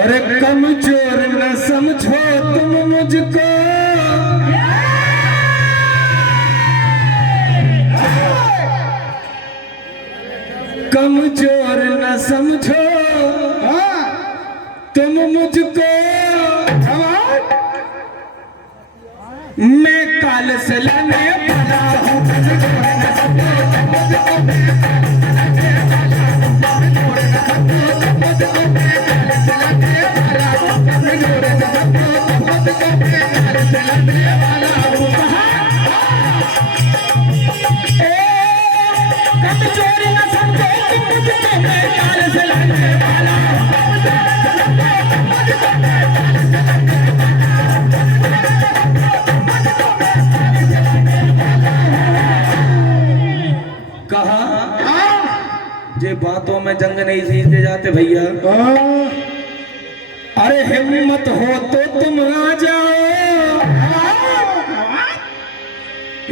अरे कमजोर न समझो तुम मुझको, कमजोर न समझो तुम मुझको, मैं काल से लाने वाला हूँ। बातों में जंग नहीं सीखते जाते भैया। अरे हिम्मत हो तो तुम आ जाओ,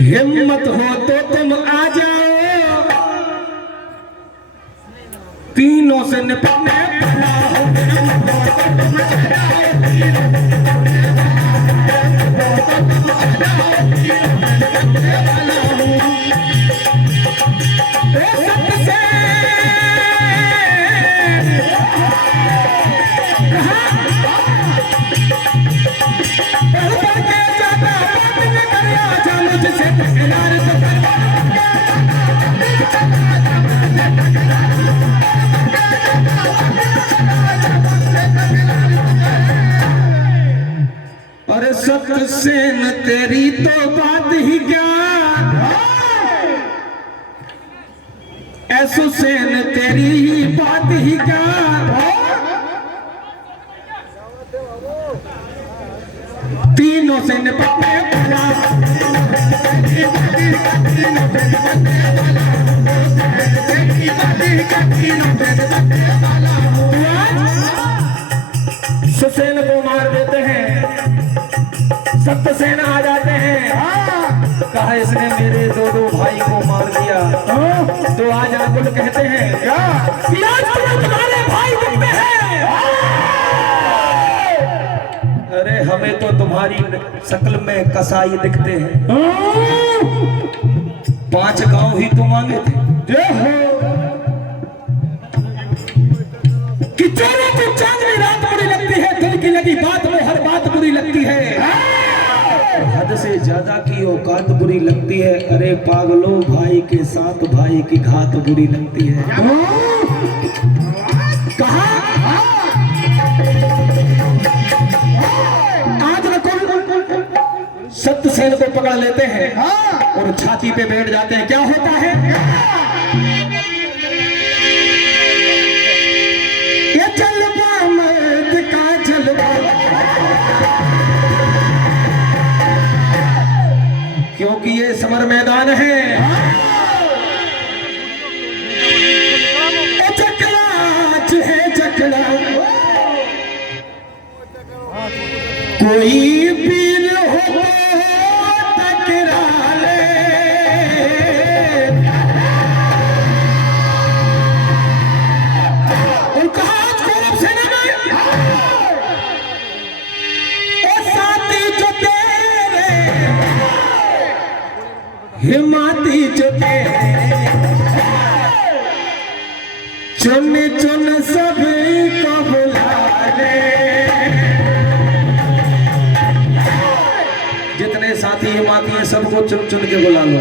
हिम्मत हो तो तुम आ जाओ, तीनों से निपटने सतसेन तेरी तो बात ही क्या, ऐसुसेन तेरी ही बात ही क्या, तीनों से निपटने वाला, सुसेन को मार देते हैं, सप्तसेन आ जाते हैं। कहा इसने मेरे दो भाई को मार दिया। तो आज नकुल कहते हैं कि आज तुम्हारे भाई तुम में है। अरे हमें तो तुम्हारी शक्ल में कसाई दिखते हैं। 5 गांव ही तो मांगे थे कि चोरों को चांदनी रात बुरी लगती है, दिल की लगी बात में हर बात बुरी लगती है, हद से ज्यादा की औकात बुरी लगती है। अरे पागलों भाई के साथ भाई की घात बुरी लगती है। कहा आज नकुल सत्यसेन को पकड़ लेते हैं और छाती पे बैठ जाते हैं। क्या होता है ये जलवा मर्द का जलवा, क्योंकि ये समर मैदान है। चकलाच है चकला, कोई पीर हो टकरा ले, और कहा कौरव सेना में साथी जो तेरे हिमाती जो तेरे, चुन चुन सभी को बुला ले, जितने साथी हिमाती हैं सबको चुन चुन के बुला लो।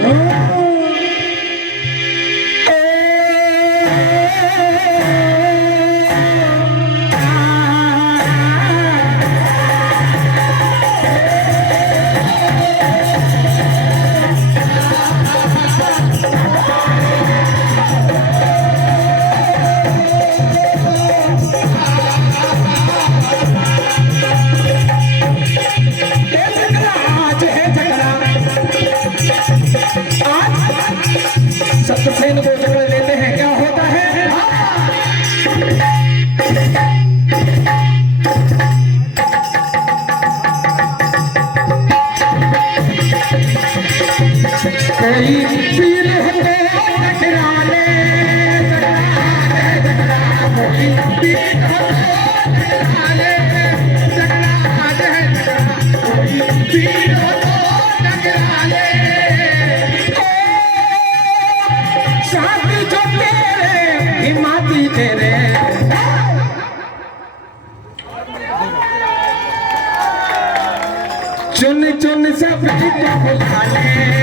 सत्यसेन को पकड़ लेते हैं। क्या होता है कोई पीर हो टकरा ले, कोई पीर हो टकरा ले, तेरे। चुन चुन सब को बुला ले